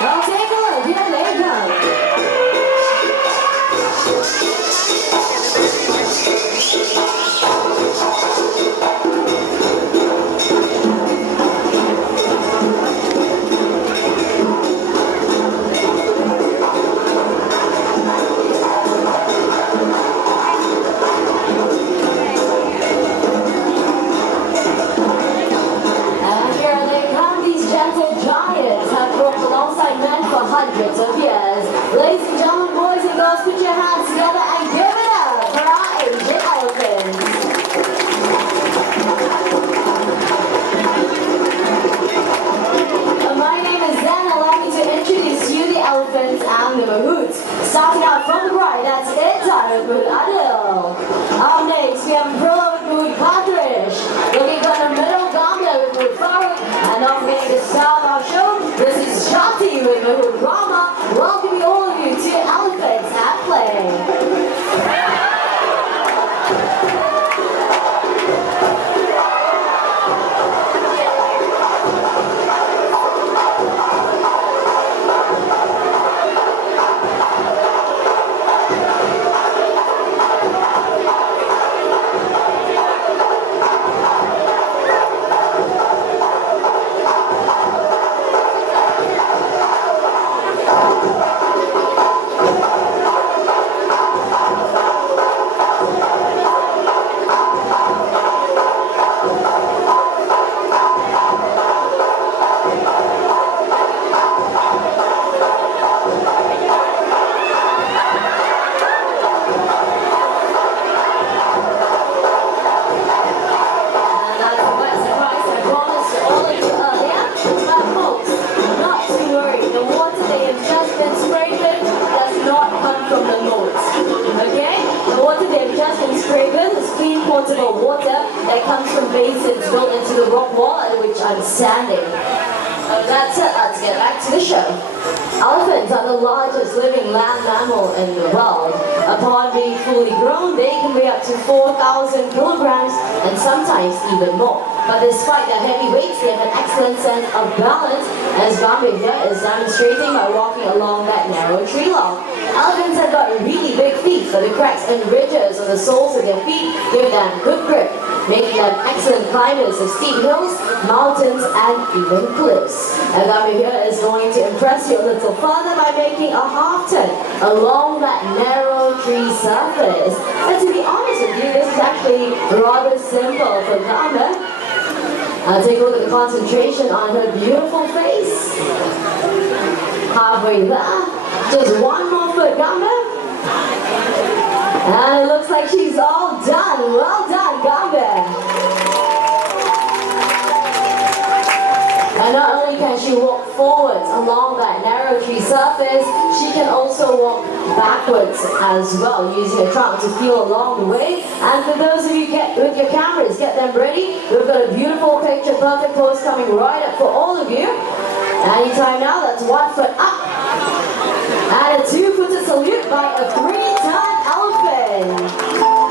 Now take a look, here they go. Hundreds of years. Ladies and gentlemen, boys and girls, put your hands together and give it up for our Asian elephants. My name is Zen. Allow me to introduce you the elephants and the mahouts. Starting out from the right, that's it, time with Adil. Up next, we have Bro with Patrish. Looking for the middle, Gambia with Farooq. And not forgetting to start our show, this is Shati with Drama. Welcoming all of you to Elephants at Play. Water that comes from basins built into the rock wall at which I'm standing. That's it, let's get back to the show. Elephants are the largest living land mammal in the world. Upon being fully grown, they can weigh up to 4,000 kilograms and sometimes even more. But despite their heavy weights, they have an excellent sense of balance, as Gambia here is demonstrating by walking along that narrow tree log. Elephants have got really big feet, so the cracks and ridges on the soles of their feet give them good grip, making them excellent climbers of steep hills, mountains, and even cliffs. And Gambia here is going to impress you a little further by making a half turn along that narrow tree surface. And to be honest with you, this is actually rather simple for Gambia. Take a look at the concentration on her beautiful face. Halfway there. Just one more foot, Gambia. And it looks like she's all done. Well done, Gambia. And not only can she walk forwards along that narrow tree surface, she can also walk backwards as well, using her trunk to feel along the way. And for those of you with your cameras, get them ready. We've got a beautiful picture, perfect pose coming right up for all of you. Anytime now, that's 1 foot up. And a 2-footed salute by a 3-ton elephant.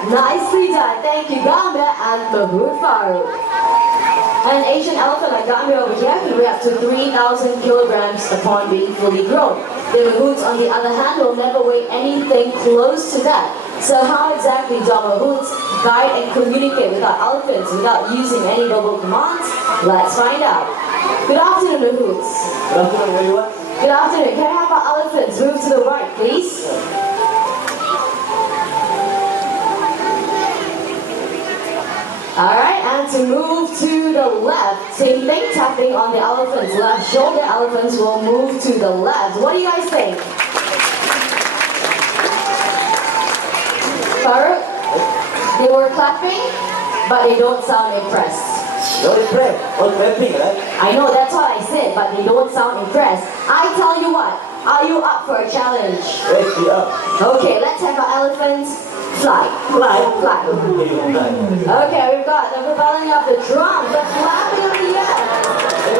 Nicely done. Thank you, Gambia and Mahmoud Farooq. An Asian elephant like Gambia over here can weigh up to 3,000 kilograms upon being fully grown. The mahouts, on the other hand, will never weigh anything close to that. So how exactly do mahouts guide and communicate with our elephants without using any verbal commands? Let's find out. Good afternoon, mahouts. Good afternoon, everyone. Good afternoon. Can I have our elephants move to the right, please? Alright, and to move to the left, same thing, tapping on the elephant's left shoulder. Elephants will move to the left. What do you guys think? Farooq, they were clapping, but they don't sound impressed. Don't impress, all clapping, right? I know, that's what I said, but they don't sound impressed. I tell you what, are you up for a challenge? Yes, we are. Okay, let's have our elephants fly. Fly. Fly. Okay, we've got the propelling of the drum, the flapping of the air,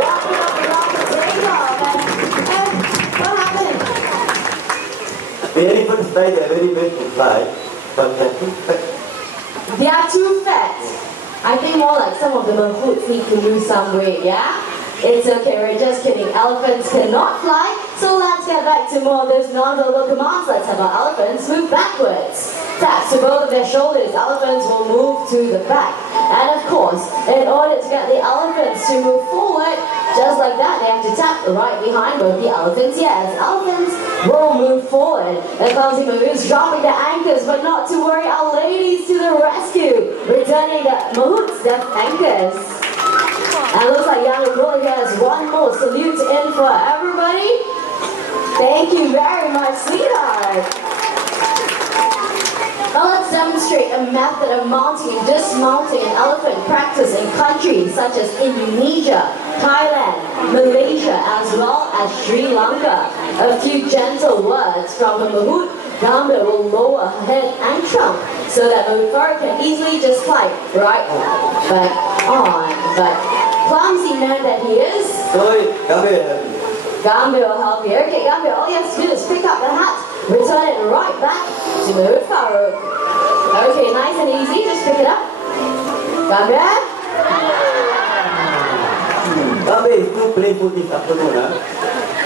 walking up around the takeoff, and what happened? The elephants fly, they are very big to fly, but they are too fat. They are too fat. I think more like some of the mahouts need to lose some weight, yeah? It's okay, we're just kidding. Elephants cannot fly, so let's get back to more of those non-verbal commands. Let's have our elephants move backwards. Taps to both of their shoulders, elephants will move to the back. And of course, in order to get the elephants to move forward, just like that, they have to tap right behind both the elephants. Yes, elephants will move forward. The clumsy maroons dropping their anchors, but not to worry, our ladies to the rescue, returning the mahouts, their anchors. And looks like Young Gorilla here has one more salute in for everybody. Thank you very much, sweetheart. Now let's demonstrate a method of mounting and dismounting an elephant practice in countries such as Indonesia, Thailand, Malaysia, as well as Sri Lanka. A few gentle words from the mahout. Gamba will lower her head and trunk so that the fur can easily just slide right back on. But clumsy man that he is, Sorry, Gamba. Gamba will help you. Okay, Gamba, all you have to do is pick up the hat, return it right back to the Farouk. Okay, nice and easy, just pick it up. Gamba? Gamba is too playful this afternoon,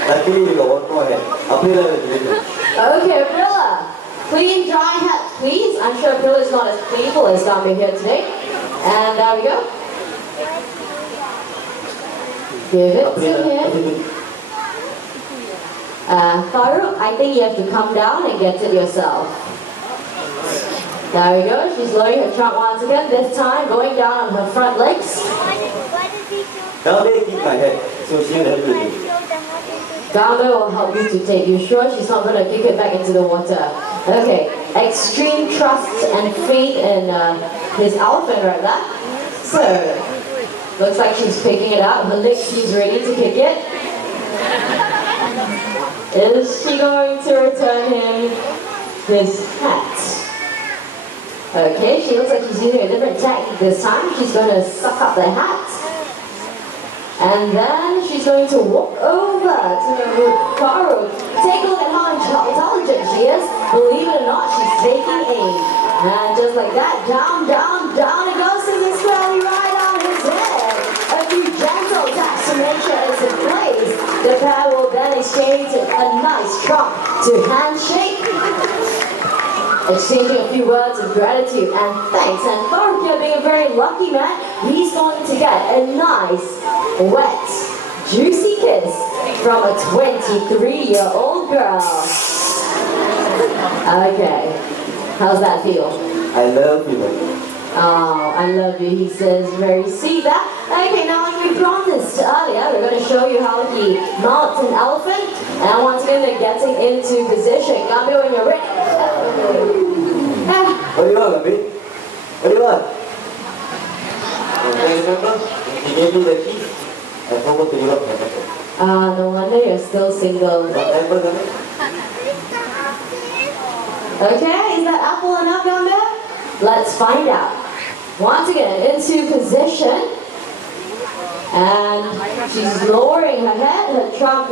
Luckily you go ahead. April will Okay, Aprilla. Clean, dry hat, please. I'm sure Aprilla is not as playful as Gamba here today. And there we go. Give it to him. Farouk, I think you have to come down and get it yourself. There we go. She's lowering her trunk once again. This time going down on her front legs. Gamba keep my head, so she will help you. Gamba will help you to take. You sure she's not going to kick it back into the water? Okay. Extreme trust and faith in his elephant right there. So, looks like she's picking it up. Her leg seems ready to kick it. Is she going to return him his hat? Okay, she looks like she's using a different technique this time. She's going to suck up the hat. And then she's going to walk over to the Farouk. Take a look at how intelligent she is. Believe it or not, she's taking aim. And just like that, down, down, down it goes to the squarely right on his head. A few gentle taps to make sure it's in place. The pair will then exchange a nice trunk to handshake. Exchanging a few words of gratitude and thanks. And Farouk here being a very lucky man, he's going to get a nice, wet, juicy kiss from a 23-year-old girl. Okay, how's that feel? I love you. Oh, I love you, he says, very sweet. Okay, now like we promised earlier, we're going to show you how he mounts an elephant. And once again, they're getting into position. Gamba, when you're ready. What do you want, Gamba? What do you want? Okay, remember? He gave me the key. I forgot to give up my phone. No wonder you're still single. What happened, Gamba? Okay, is that apple enough, Gamba? Let's find out. Once again, into position. And she's lowering her head, her trunk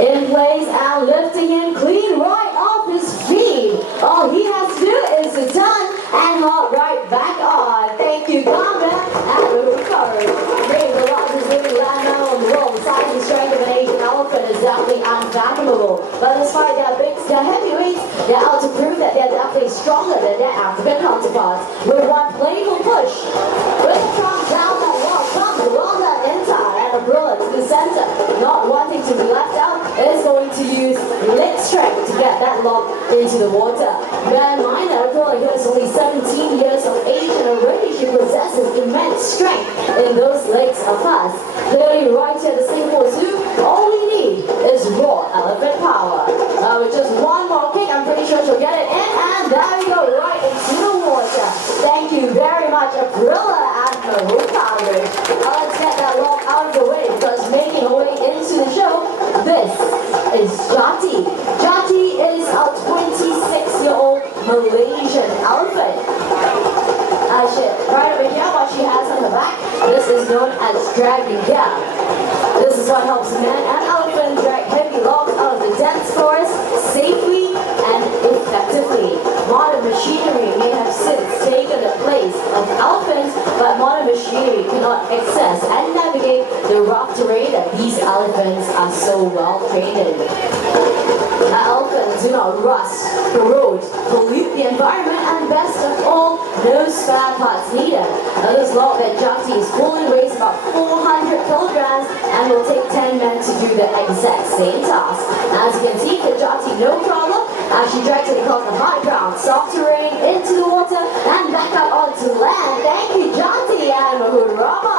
in place and lifting him clean right off his feet. All he has to do is to turn and hop right back on. Thank you, Gamba, and the recovery. Being the largest living land mammal in the world, the size and strength of an Asian elephant is definitely unfathomable. But despite their heavyweights, they're out to prove that they're definitely stronger than their African counterparts. With one playful push, with the trunk down that wall, comes roll that inside and a brother to the center, not wanting to be left out, is going to use leg strength to get that lock into the water. Bear in mind that a girl here is only 17 years of age and already she possesses immense strength in those legs of hers. Clearly right here at the Singapore Zoo, all we need is raw elephant power. With just one more kick, I'm pretty sure she'll get it in, and there we go, right into the water. Thank you very much, Aprilla and Maroon Powder. Now let's get that lock out of the way, because making her way into the show, this is Jati. Jati is a 26-year-old Malaysian elephant. Right over here, what she has on her back, this is known as dragging gear. This is what helps men and elephants drag heavy logs out of the dense forest safely and effectively. Modern machinery may have since taken the place of elephants, but modern machinery cannot access and navigate the rough terrain so well trained in. Elephants do not rust, corrode, pollute the environment, and best of all, no spare parts needed. This log that Jati is fully weighs about 400 kilograms and will take 10 men to do the exact same task. As you can see, the Jati no problem as she drags it across the high ground, soft terrain, into the water, and back up onto land. Thank you, Jati and Rama.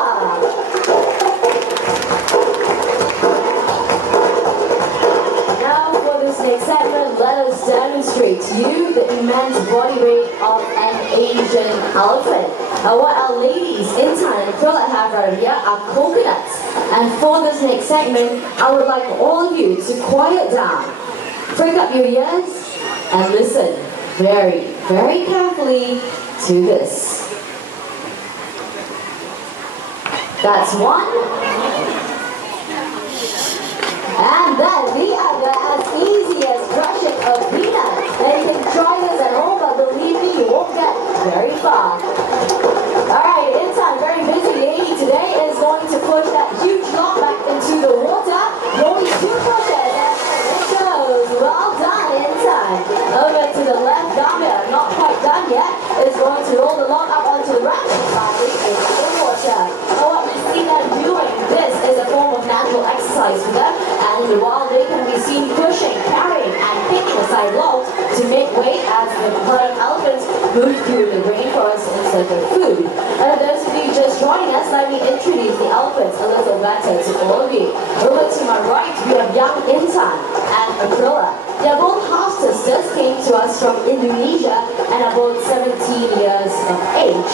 Next segment, let us demonstrate to you the immense body weight of an Asian elephant. What our ladies in Thailand and Krilla have right here are coconuts. And for this next segment, I would like all of you to quiet down, prick up your ears, and listen very, very carefully to this. That's one. And then the other, as easy as crushing a peanut. And you can try this at home, but believe me, you won't get very far. Alright, Intan, very busy lady today, is going to push that huge log back into the water. Only 2 pushes, and it goes. Well done, Intan. Over to the left, Gajah, not quite done yet, is going to roll the log up onto the right side into the water. And what we see them doing, this is a form of natural exercise for them. And while they can be seen pushing, carrying, and picking aside logs to make way as the herd of elephants move through the rainforest in search of food. And those of you just joining us, let me introduce the elephants a little better to all of you. Over to my right, we have young Intan and Krilla. They are both half sisters, came to us from Indonesia and are both 17 years of age.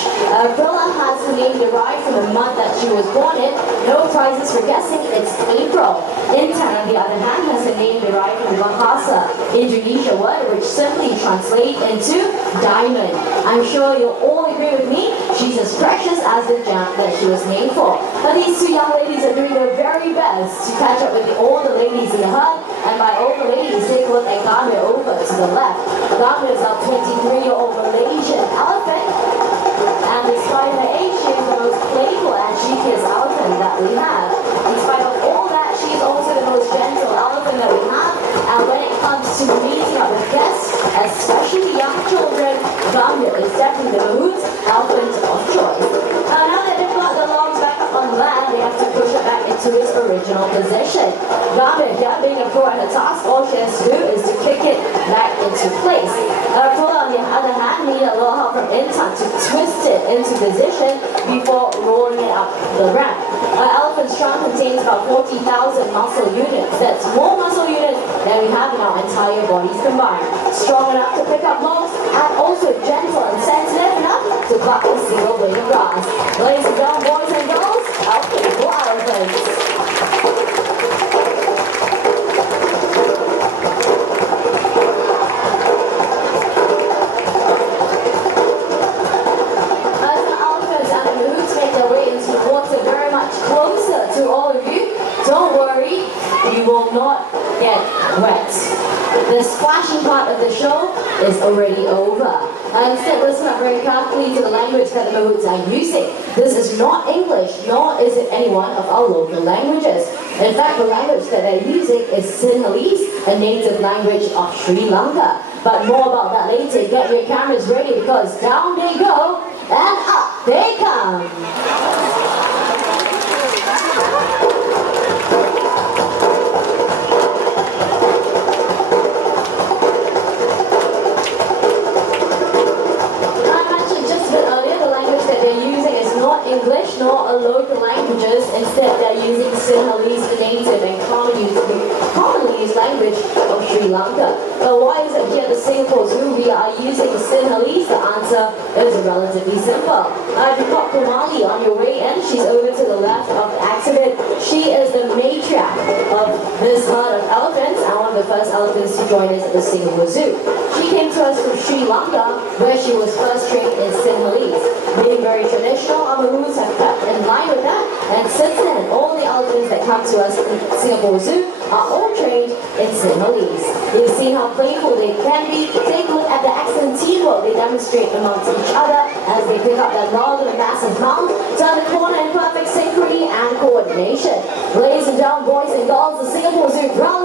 Krilla has her name derived from the month that she was born in. No prizes for guessing, it's April. Intan, on the other hand, has a name derived from the Bahasa Indonesia word, which simply translates into diamond. I'm sure you'll all agree with me, she's as precious as the gem that she was made for. But these 2 young ladies are doing their very best to catch up with the older ladies in the herd, and by older ladies, take a look at Gajah over to the left. Gajah is a 23-year-old Malaysian elephant, and despite her age, she is the most playful and cheekiest elephant that we have. In spite of all that, she is also the most gentle elephant that we have, and when it comes to meeting up with guests, especially young children, Gajah is definitely the mood elephant of choice. Now that they've got the logs back up on land, we have to push it back into its original position. Gajah, being a pro at her task, all she has to do is to kick it back into place. Krilla, on the other hand, needed a little help from Intan to twist it into position before rolling it up the ramp. Elephant's trunk contains about 40,000 muscle units. That's more muscle units than we have in our entire bodies combined. Strong enough to pick up logs, and also gentle and sensitive enough to pluck a single blade of grass. Ladies and gentlemen, boys and girls, elephants for elephants. Will not get wet. The splashing part of the show is already over. Instead, listen up very carefully to the language that the Mahouts are using. This is not English, nor is it any one of our local languages. In fact, the language that they're using is Sinhalese, a native language of Sri Lanka. But more about that later. Get your cameras ready because down they go and up they come. English nor a local languages. Instead, they're using Sinhalese, the native and commonly used language of Sri Lanka. But why is it here at the Singapore Zoo we are using Sinhalese? The answer is relatively simple. You've got Kumali on your way in. She's over to the left of the exhibit. She is the matriarch of this herd of elephants and one of the first elephants to join us at the Singapore Zoo. She came to us from Sri Lanka, where she was first trained in Sinhalese. Being very traditional, our Mahouts have kept in line with that, and since then, all the elephants that come to us in Singapore Zoo are all trained in Sinhalese. You've seen how playful they can be. Take a look at the excellent teamwork they demonstrate amongst each other as they pick up that log in a massive mound, turn the corner in perfect synchrony and coordination. Ladies and gentlemen, boys and girls, the Singapore Zoo proudly